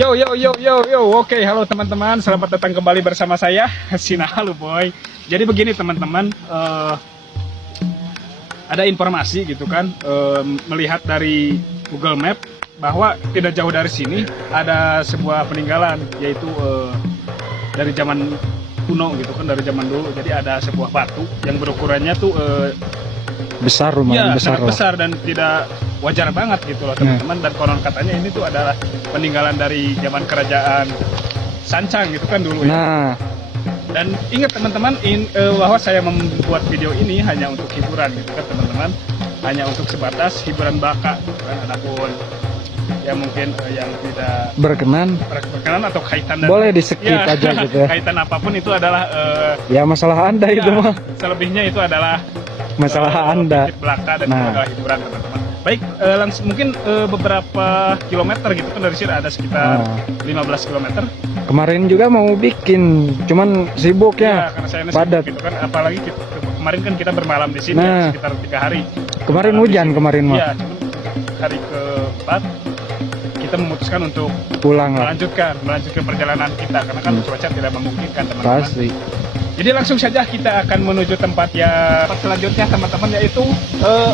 Yo yo yo yo yo, oke, halo teman-teman, selamat datang kembali bersama saya Sinahalu Boy. Jadi begini teman-teman, ada informasi gitu kan, melihat dari Google Map bahwa tidak jauh dari sini ada sebuah peninggalan, yaitu dari zaman kuno gitu kan, dari zaman dulu. Jadi ada sebuah batu yang berukurannya tuh besar, lumayan besar, sangat besar dan tidak wajar banget gitu loh teman-teman. Dan konon katanya ini tuh adalah peninggalan dari zaman kerajaan Sancang gitu kan dulu ya. Nah, Dan ingat teman-teman, bahwa saya membuat video ini hanya untuk hiburan gitu kan teman-teman, hanya untuk sebatas hiburan belaka gitu kan. Adapun ya mungkin yang tidak berkenan atau kaitan boleh di skip aja gitu ya. kaitan apapun itu adalah Ya masalah Anda itu mah. selebihnya itu adalah Masalah Anda. titip belaka dan itu Nah. adalah hiburan teman-teman. Baik, langsung mungkin beberapa kilometer gitu kan dari sini, ada sekitar 15 kilometer. Kemarin juga mau bikin, cuman sibuk ya, Karena saya padat. gitu kan, apalagi kemarin kan kita bermalam di sini Nah. sekitar 3 hari. Kemarin Bermalam di hujan sini. kemarin mah. Iya, cuman hari keempat kita memutuskan untuk Pulang lah. melanjutkan perjalanan kita karena kan cuaca tidak memungkinkan teman-teman. Pasti. Jadi langsung saja kita akan menuju tempat selanjutnya teman-teman, yaitu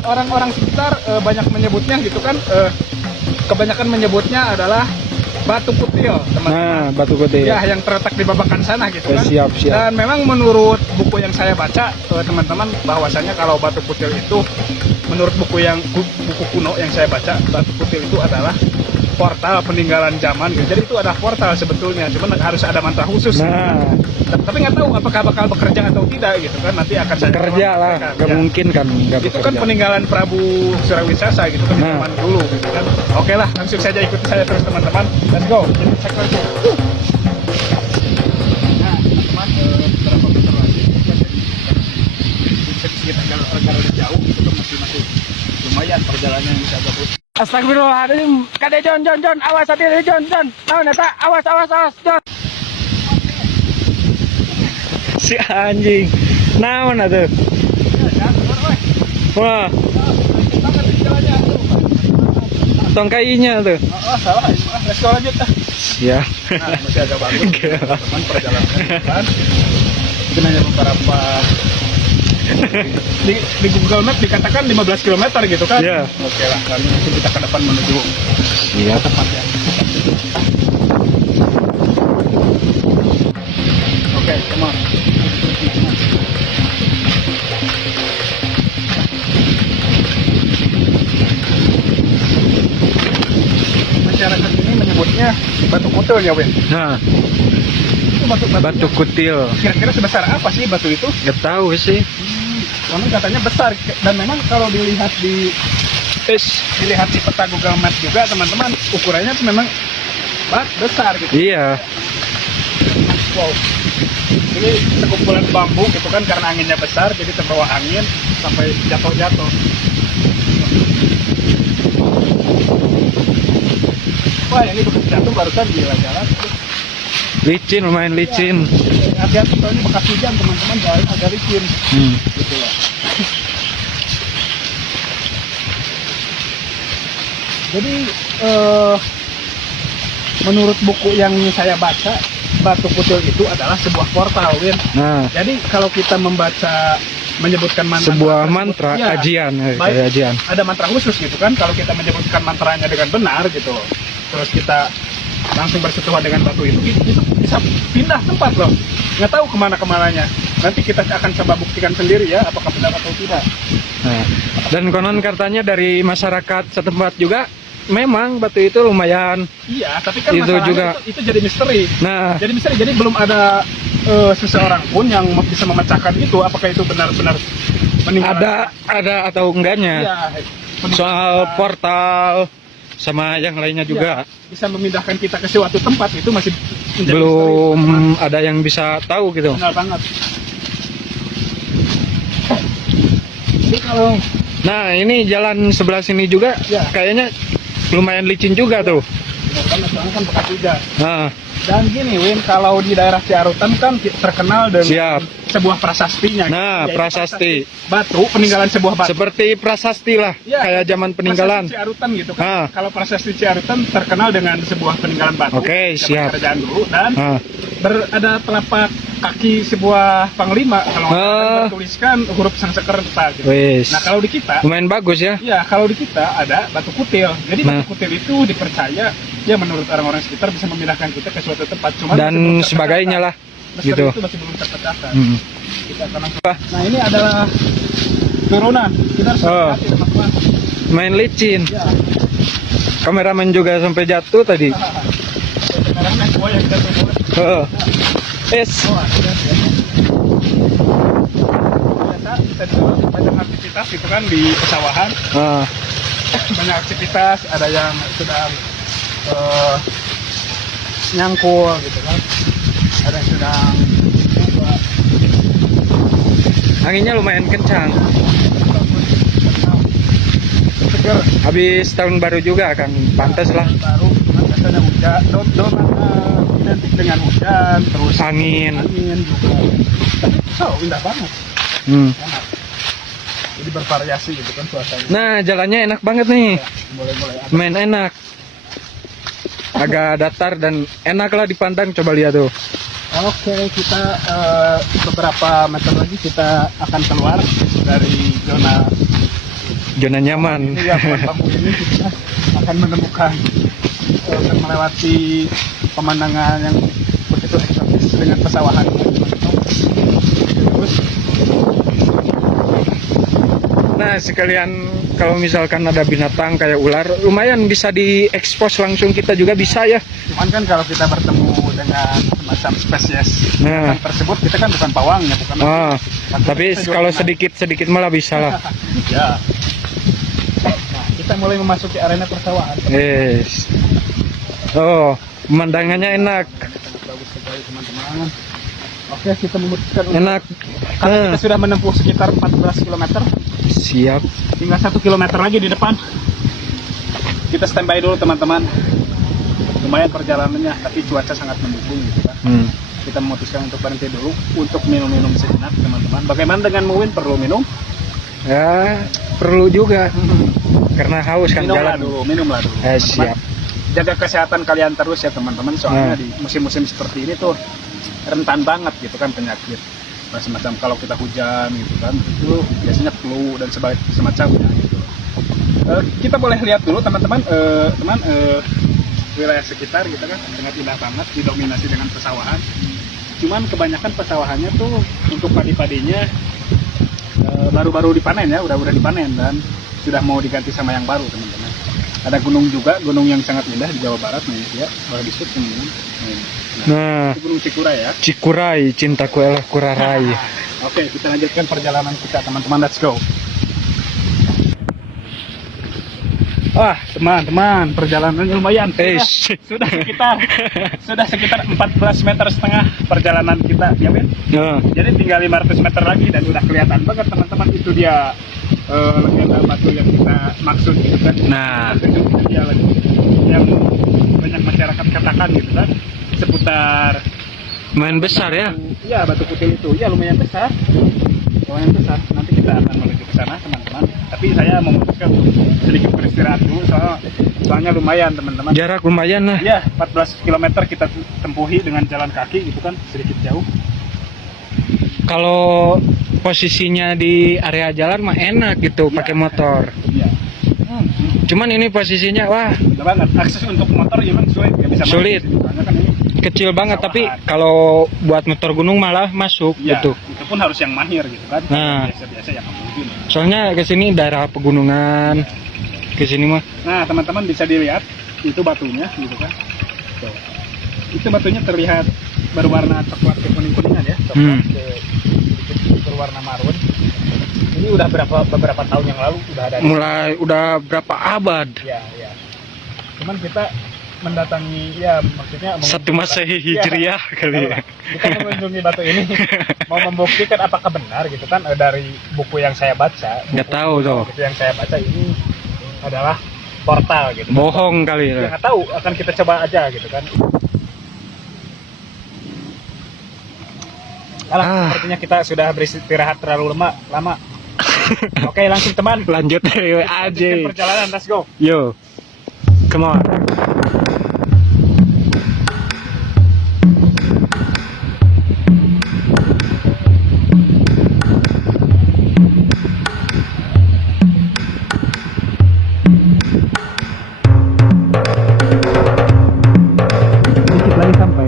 orang-orang sekitar banyak menyebutnya gitu kan, kebanyakan menyebutnya adalah Batu Kutil teman-teman. Nah, Batu Kutil. Ya, yang terletak di Babakan sana gitu kan. Siap. Dan memang menurut buku yang saya baca teman-teman, bahwasanya kalau Batu Kutil itu, menurut buku kuno yang saya baca, Batu Kutil itu adalah portal peninggalan zaman gitu. Jadi itu ada portal sebetulnya, cuman harus ada mantra khusus. Nah, Tapi nggak tahu apakah bakal bekerja atau tidak gitu kan, nanti akan saya kerja lah, sampaikan. gak mungkin kan nggak Itu kan bekerja. peninggalan Prabu Surawisasa gitu kan, Nah. zaman dulu gitu kan. Oke lah, langsung saja ikuti saya terus teman-teman. Let's go. Jadi cek lagi. Nah, teman-teman, berapa meter lagi? Jadi sekitar agak jauh itu kan masih lumayan perjalanan yang bisa gabut. Astagfirullahaladzim, kade John, awas hati John, naon eta, awas, John. Si anjing, naon atuh? Wah, tongkainya tuh. Oh, salah. Let's go lanjut. Ya. Nah, masih agak bagus teman perjalanan kan. Mungkin hanya beberapa di Google Map dikatakan 15 km gitu kan. Iya. Oke lah, kami mungkin kita ke depan menuju Iya. tempat yang oke, come on. Masyarakat ini menyebutnya Batu Kutil ya, Win. Nah, Itu Batu Kutil. kira-kira sebesar apa sih batu itu? Gak tahu sih. Konon katanya besar, dan memang kalau dilihat di peta Google Map juga teman-teman, ukurannya tuh memang besar gitu. Iya. Wow. Ini sekumpulan bambu gitu kan, karena anginnya besar jadi terbawa angin sampai jatuh-jatuh. Wah, ini begitu jatuh barusan gila jalan. Licin, lumayan licin. Hati-hati, soalnya bekas hujan teman-teman, jalan agak licin. Gitu loh. Jadi menurut buku yang saya baca, Batu Kutil itu adalah sebuah portal, Win. Nah, Jadi kalau kita menyebutkan sebuah mantra, ya, ajian, baik, ajian. ada mantra khusus gitu kan. Kalau kita menyebutkan mantranya dengan benar gitu, terus kita langsung bersentuhan dengan batu itu bisa pindah tempat loh. Nggak tahu kemana-kemananya. Nanti kita akan coba buktikan sendiri ya, apakah benar atau tidak. Nah, dan konon katanya dari masyarakat setempat juga memang batu itu lumayan. Iya, tapi kan Itu masalahnya juga. itu jadi misteri. Nah, Jadi belum ada seseorang pun yang bisa memecahkan itu, apakah itu benar-benar meninggal. ada atau enggaknya. Iya, Soal portal sama yang lainnya juga bisa memindahkan kita ke suatu tempat, itu masih menjadi belum misteri. ada yang bisa tahu gitu. Benar banget. Jadi kalau Nah, ini jalan sebelah sini juga Ya. kayaknya lumayan licin juga tuh. benar banget, soalnya kan bekas hujan. Nah, Dan gini Win, kalau di daerah Ciarutan kan terkenal dengan Siap. sebuah prasastinya. Nah, Yaitu prasasti. Batu, peninggalan sebuah batu. Seperti prasasti lah, Ya, kayak zaman peninggalan. Prasasti Ciarutan gitu kan. Ah. Kalau prasasti Ciarutan terkenal dengan sebuah peninggalan batu. Oke, zaman siap. Kerajaan dulu dan Ah. ada telapak kaki sebuah panglima kalau nggak salah, Ah. bertuliskan huruf Sanskerta gitu. Wis. Nah, kalau di kita Lumayan bagus ya. ya, kalau di kita ada batu kutil. Jadi Nah. batu kutil itu dipercaya ya menurut orang-orang sekitar bisa memindahkan kita ke suatu tempat. Cuma Dan sebagainya lah. Misteri gitu. itu masih belum terpecahkan. Hmm. Kita akan langsung. Nah, ini adalah turunan. Kita harus Oh. hati-hati teman-teman. Main licin. Ya. Kameramen juga sampai jatuh tadi. Sekarang naik buaya kita turun. Heeh. Es. Oh, hati-hati ya. Biasa kita turun banyak aktivitas gitu kan di pesawahan. Ah. Banyak aktivitas, ada yang sedang nyangkul gitu kan, ada yang sedang coba. Anginnya lumayan kencang. Seger Habis tahun baru juga kan, pantas lah. baru kan biasanya hujan, donat identik dengan hujan, terus Angin. juga, tapi indah banget, Hmm. enak, jadi bervariasi gitu kan suasananya. Nah, jalannya enak banget nih. Boleh Main enak. Agak datar dan enak lah dipandang, coba lihat tuh. Oke, kita beberapa meter lagi kita akan keluar dari Zona nyaman. ini ya, buat bambu ini kita akan menemukan akan melewati pemandangan yang begitu eksotis dengan pesawahan. Terus, Nah, sekalian kalau misalkan ada binatang kayak ular, lumayan bisa diekspos langsung, kita juga bisa ya. cuman kan kalau kita bertemu dengan semacam spesies Nah. tersebut, kita kan bukan pawangnya, bukan. Ah, tapi kita juga kalau kena. sedikit-sedikit malah bisa lah. Ya. Nah, kita mulai memasuki arena persawahan. Yes. Oh, pemandangannya enak. Sangat bagus sekali teman-teman. Oke, kita memutuskan Enak. karena Ah, kita sudah menempuh sekitar 14 km, siap. tinggal 1 km lagi di depan. Kita standby dulu teman-teman. Lumayan perjalanannya, tapi cuaca sangat mendukung gitu kan. Hmm. Kita memutuskan untuk berhenti dulu untuk minum-minum sejenak teman-teman. Bagaimana dengan Muwin, perlu minum? Ya, perlu juga karena haus kan Minumlah jalan. dulu, minumlah dulu. teman-teman. Siap. Jaga kesehatan kalian terus ya teman-teman, soalnya Nah. di musim-musim seperti ini tuh rentan banget gitu kan penyakit. Nah, semacam kalau kita hujan gitu kan, itu biasanya flu dan semacamnya gitu. Kita boleh lihat dulu teman-teman, wilayah sekitar gitu kan sangat indah banget, didominasi dengan pesawahan. Cuman kebanyakan pesawahannya tuh untuk padi-padinya baru-baru dipanen ya, udah dipanen dan sudah mau diganti sama yang baru teman-teman. Ada gunung juga, gunung yang sangat indah di Jawa Barat nih ya, boleh disebut teman-teman. Nah, Itu Gunung Cikuray ya. Cikuray, cintaku adalah kurarai. Oke, kita lanjutkan perjalanan kita teman-teman, let's go. Wah, teman-teman, perjalanannya lumayan. Sudah sekitar 14 meter setengah perjalanan kita, ya Win. Nah, Jadi tinggal 500 meter lagi dan udah kelihatan banget teman-teman, itu dia legenda batu yang kita maksud gitu kan. Nah. Itu dia lagi yang banyak masyarakat katakan gitu kan seputar main besar ya. ya batu kutil itu. Ya lumayan besar. Nanti kita akan menuju ke sana teman-teman. Tapi saya memutuskan untuk sedikit beristirahat dulu soalnya lumayan teman-teman. Jarak lumayan lah. Ya 14 km kita tempuhi dengan jalan kaki gitu kan, sedikit jauh. Kalau posisinya di area jalan mah enak gitu Ya, pakai motor. Ya. Cuman ini posisinya wah Betul banget. Akses untuk motor memang sulit, nggak bisa masuk Sulit. di sini. Soalnya kan ini kecil banget, tapi Sawahan. kalau buat motor gunung malah masuk ya, gitu. itu pun harus yang mahir gitu kan. Nah. Biasa-biasa yang nggak mungkin. Soalnya ke sini daerah pegunungan. Ke sini mah. Nah, teman-teman bisa dilihat itu batunya gitu kan. Tuh. Itu batunya terlihat berwarna coklat ke kuning-kuningan ya, coklat ke sedikit berwarna marun. Ini udah beberapa tahun yang lalu udah ada. Udah berapa abad? Ya. Cuman kita mendatangi ya maksudnya Satu Masehi Hijriah kali ya. Kita mengunjungi batu ini mau membuktikan apakah benar gitu kan, dari buku yang saya baca. Nggak tahu tuh. Buku yang saya baca ini adalah portal gitu. Bohong kali Ya ya. nggak tahu, akan kita coba aja gitu kan. Alah, sepertinya kita sudah beristirahat terlalu lama. Oke, langsung teman. Lanjut aja. Lanjutkan perjalanan, let's go. Yo, come on. Dikit lagi sampai.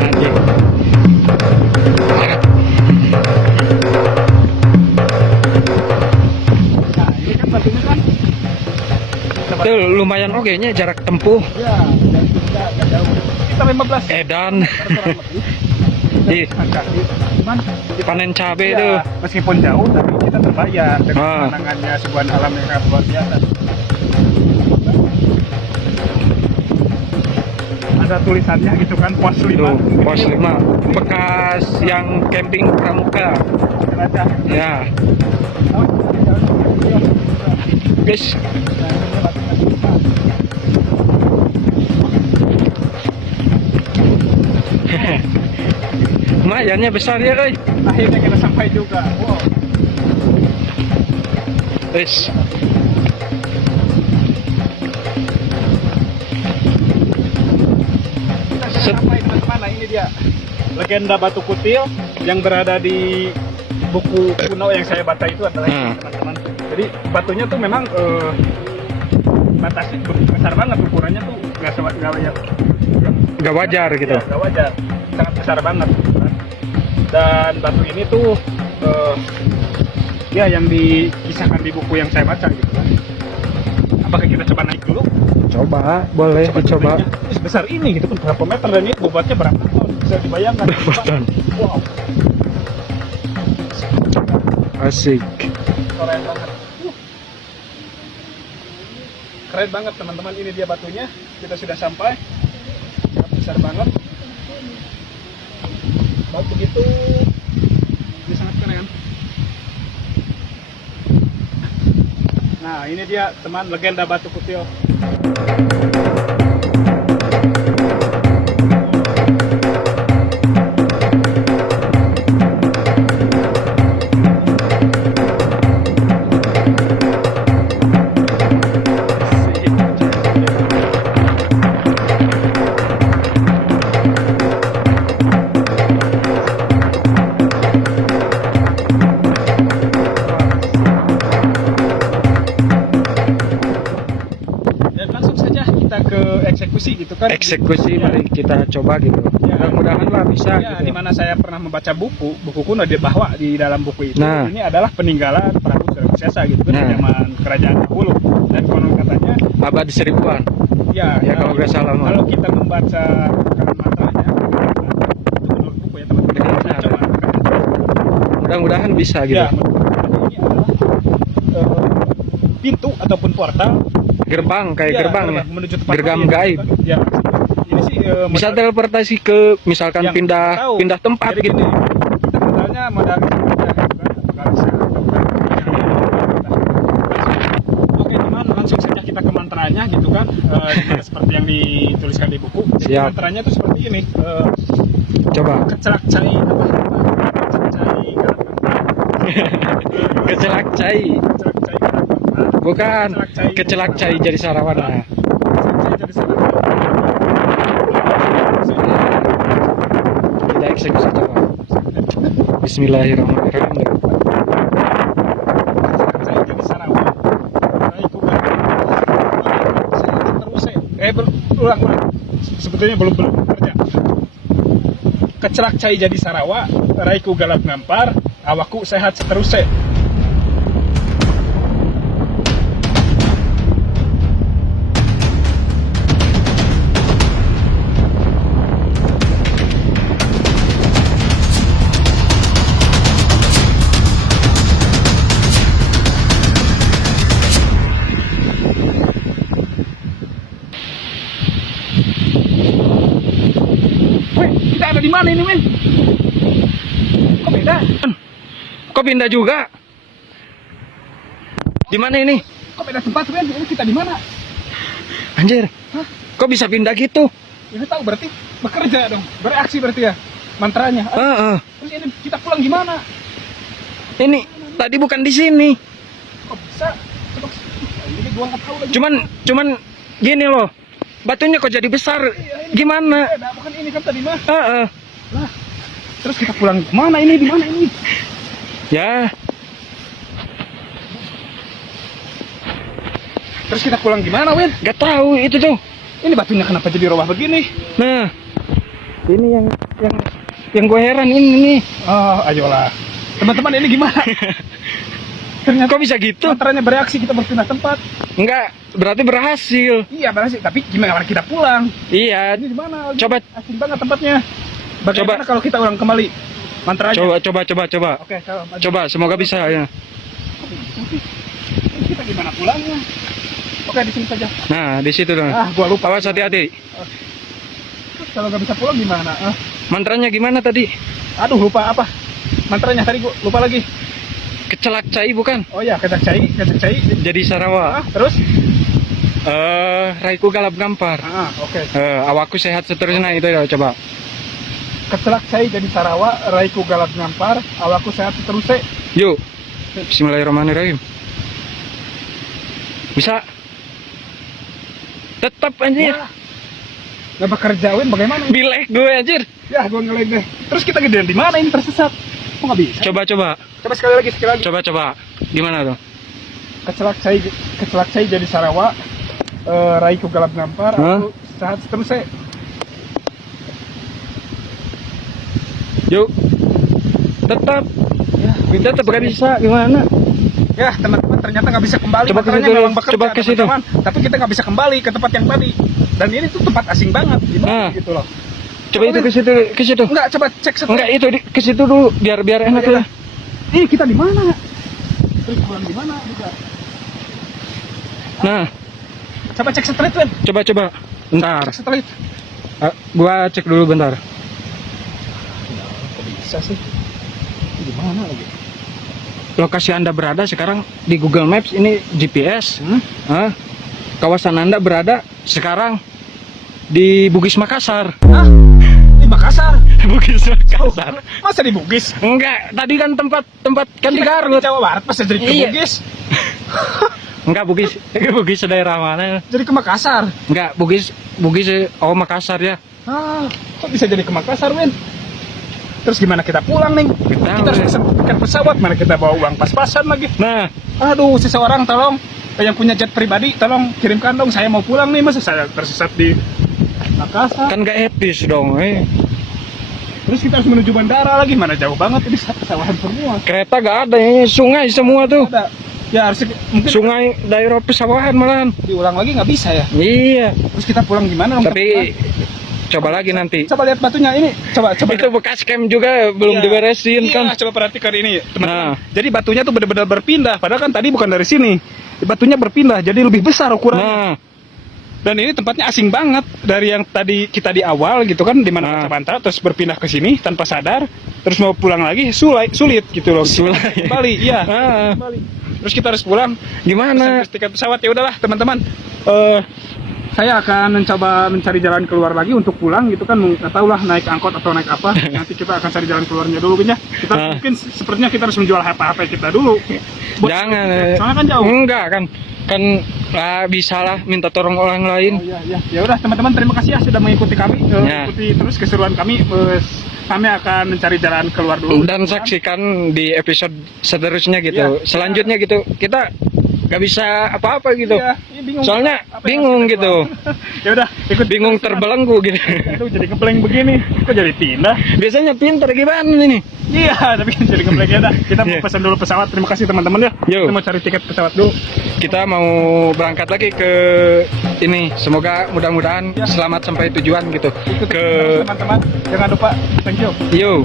Anjing. Nah, ini kan batunya kan. Itu lumayan oke nya jarak tempuh. Ya, dan juga agak jauh. Kita 15. Edan. Kurang lebih. Ih, Cuman panen cabe ya, tuh. meskipun jauh tapi kita terbayar dengan Ah. pemandangannya sebuah alam yang sangat luar biasa. Ada tulisannya gitu kan, pos 5. Tuh, pos 5 bekas yang camping pramuka. Jelajah. Ya, Oh, ada jalan. guys. Nah, ini batunya susah. Lumayannya besar ya, oi. Akhirnya kita sampai juga. Wow. Wis. Kita sudah sampai teman-teman. Nah, ini dia legenda Batu Kutil yang berada di buku kuno yang saya baca itu adalah ini, teman-teman. Jadi batunya tuh memang batasnya besar banget, ukurannya tuh Gak wajar gitu. ya, nggak wajar, sangat besar banget. Dan batu ini tuh ya yang dikisahkan di buku yang saya baca gitu kan. Apakah kita coba naik dulu? Coba, boleh dicoba. naiknya. Ih, sebesar ini gitu kan, berapa meter dan ini bobotnya berapa ton? Bisa dibayangkan. Berapa ton? Wow, Asik. keren banget. Keren banget teman-teman, ini dia batunya. Kita sudah sampai. Sangat besar banget. Batu itu ini sangat keren. Nah, ini dia teman legenda Batu Kutil. Dan langsung saja kita ke eksekusi gitu kan. Eksekusi, Ya. mari kita coba gitu. Ya. Mudah-mudahan lah bisa Ya, gitu. di mana saya pernah membaca buku kuno bahwa di dalam buku itu Nah. ini adalah peninggalan Prabu Surawisesa gitu kan, Nah. di zaman kerajaan dahulu. Dan konon katanya Abad seribuan. Ya, kalau nggak salah, Mas. kalau kita membaca kalimat mantranya itu menurut buku ya teman-teman. Benar. Coba. Mudah-mudahan bisa gitu. Ya, ini adalah pintu ataupun portal. Gerbang kayak Ya, gerbang ya. menuju tempat Gerbang lain, gaib. gitu kan. Ya, ini sih Bisa modal- teleportasi ke misalkan yang pindah kita tahu. pindah tempat Jadi gitu. gini, kita modalnya modal aja gitu kan, apakah bisa atau enggak. Oke teman, langsung saja kita ke mantranya gitu kan. Dimana seperti yang dituliskan di buku. Jadi Siap. mantranya tuh seperti ini. Coba. Kecelak cai apa? Kecelak cai Kecelak cai. Kecelak cai garap. Bukan. Kecelak cai jadi sarawana. Kita eksekusi coba. Bismillahirrahmanirrahim. Ulang. Sebetulnya belum kerja. Kecelak cai jadi sarawa, raiku galap ngampar, awakku sehat seterusnya. Weh, kita ada di mana ini, men? Kok beda? Kok pindah juga? Di mana ini? Kok beda tempat, men? Ini kita di mana? Anjir. Hah? Kok bisa pindah gitu? Ini tahu berarti bekerja dong, bereaksi berarti ya mantranya. Terus ini kita pulang gimana? Ini tadi bukan di sini. Kok bisa? Coba, ini gua nggak tahu lagi. Cuman gini loh. Batunya kok jadi besar? Gimana? Nah, bukan ini kan tadi mah. Lah, Terus kita pulang kemana ini? Di mana ini? ya. Terus kita pulang gimana, Win? Gak tahu itu tuh. Ini batunya kenapa jadi robah begini? Nah, ini yang gue heran ini nih. Oh, ayolah. Teman-teman ini gimana? Ternyata Kok bisa gitu? mantranya bereaksi, kita berpindah tempat. Enggak, berarti berhasil. Iya, berhasil. Tapi gimana kita pulang? Iya. Ini di mana? Coba. Asing banget tempatnya. Bagaimana kalau kita ulang kembali mantranya? Coba. Oke, kalau maju. Coba, semoga bisa ya. Kita gimana pulangnya? Oke, di sini saja. Nah, di situ dong. Gua lupa. Awas hati-hati. Terus kalau nggak bisa pulang gimana? Mantranya gimana tadi? Aduh, lupa apa? Mantranya tadi gua lupa lagi. Kecelak cai bukan? Oh ya, kecak cai. Jadi Sarawa. Terus? Raiku galap gampar. Oke. Awakku sehat seterusnya itu ya, coba. Kecelak cai jadi Sarawa, raiku galap ngampar, awakku sehat seterusnya. Yuk. Bismillahirrahmanirrahim. Bisa. Tetap anjir. Nggak bekerjain bagaimana? Bilek gue anjir. Ya, gua ngelag deh. Terus kita gedean di mana ini tersesat? Kok nggak bisa? Coba. Coba sekali lagi. Coba. Gimana tuh? Kecelak cai jadi Sarawa, raiku galap ngampar, aku sehat seterusnya. Yuk. Tetap. Ya, Tetap gak bisa. Gimana? ya teman-teman ternyata nggak bisa kembali. Coba ke Mantranya situ, memang bekerja, coba ke situ. teman-teman. Tapi kita nggak bisa kembali ke tempat yang tadi. Dan ini tuh tempat asing banget, gimana gitu loh. Coba itu ke situ. Enggak, coba cek setelah. Enggak itu ke situ dulu biar enak ya. lah. Kita di mana? Terus pulang di mana juga? Nah, Coba cek street, Wen. coba. Bentar. Cek street. Gua cek dulu bentar. Kok bisa sih? Di mana lagi? Lokasi Anda berada sekarang di Google Maps ini GPS. Kawasan Anda berada sekarang di Bugis Makassar. Di Makassar. Bugis Makassar. Masa di Bugis? Enggak, tadi kan tempat kan di Kita Garut. di Jawa Barat, pas jadi ke Iya. Bugis. Enggak, Bugis daerah mana? Jadi ke Makassar. Enggak, Bugis Makassar ya. Kok bisa jadi ke Makassar, Wen? Terus gimana kita pulang nih? Kita harus pesen tiket pesawat, mana kita bawa uang pas-pasan lagi. Nah, Aduh, seseorang tolong, yang punya jet pribadi, tolong kirimkan dong, saya mau pulang nih, masa saya tersesat di Makassar. kan gak etis dong. Terus kita harus menuju bandara lagi, mana jauh banget ini pesawahan semua. Kereta gak ada, ini sungai semua tuh. Ada. Ya harus mungkin Sungai daerah pesawahan malahan. diulang lagi nggak bisa ya. Iya. Terus kita pulang gimana dong? Tapi coba lagi nanti. Coba lihat batunya ini, coba. Itu bekas camp juga belum Iya. diberesin Iya, kan. coba perhatikan ini, teman-teman. Nah. Jadi batunya tuh benar-benar berpindah, padahal kan tadi bukan dari sini. Batunya berpindah, jadi lebih besar ukurannya. Nah, Dan ini tempatnya asing banget dari yang tadi kita di awal gitu kan, di mana Mantra, terus berpindah ke sini tanpa sadar, terus mau pulang lagi sulit gitu loh. Sulit. Kembali, iya. Ah. Kembali. Terus kita harus pulang. gimana? Pesen tiket pesawat, ya udahlah teman-teman. Saya akan mencoba mencari jalan keluar lagi untuk pulang gitu kan, nggak tahu lah naik angkot atau naik apa. Nanti kita akan cari jalan keluarnya dulu ya. Kita mungkin sepertinya kita harus menjual HP kita dulu. Jangan. Soalnya kan jauh. Enggak kan bisa lah minta tolong orang lain. Oh, iya. Ya udah teman-teman, terima kasih ya sudah mengikuti kami, ikuti terus keseruan kami. Kami akan mencari jalan keluar dulu. Dan saksikan di episode seterusnya gitu. Iya. Selanjutnya gitu. Kita nggak bisa apa-apa gitu. Iya, bingung. Soalnya Apa yang bingung harus kita gitu. buat? Ya udah, ikut Bingung terbelenggu gitu. Aduh, jadi ngeblank begini. Kok jadi pindah? Biasanya pintar gimana ini? Iya, tapi jadi ngeblank ya dah. Kita mau Iya. pesan dulu pesawat. Terima kasih teman-teman ya. Yo. Kita mau cari tiket pesawat dulu. Kita mau berangkat lagi ke ini. Semoga mudah-mudahan Ya. selamat sampai tujuan gitu. Ikut Ke teman-teman. Jangan lupa. Thank you. yo.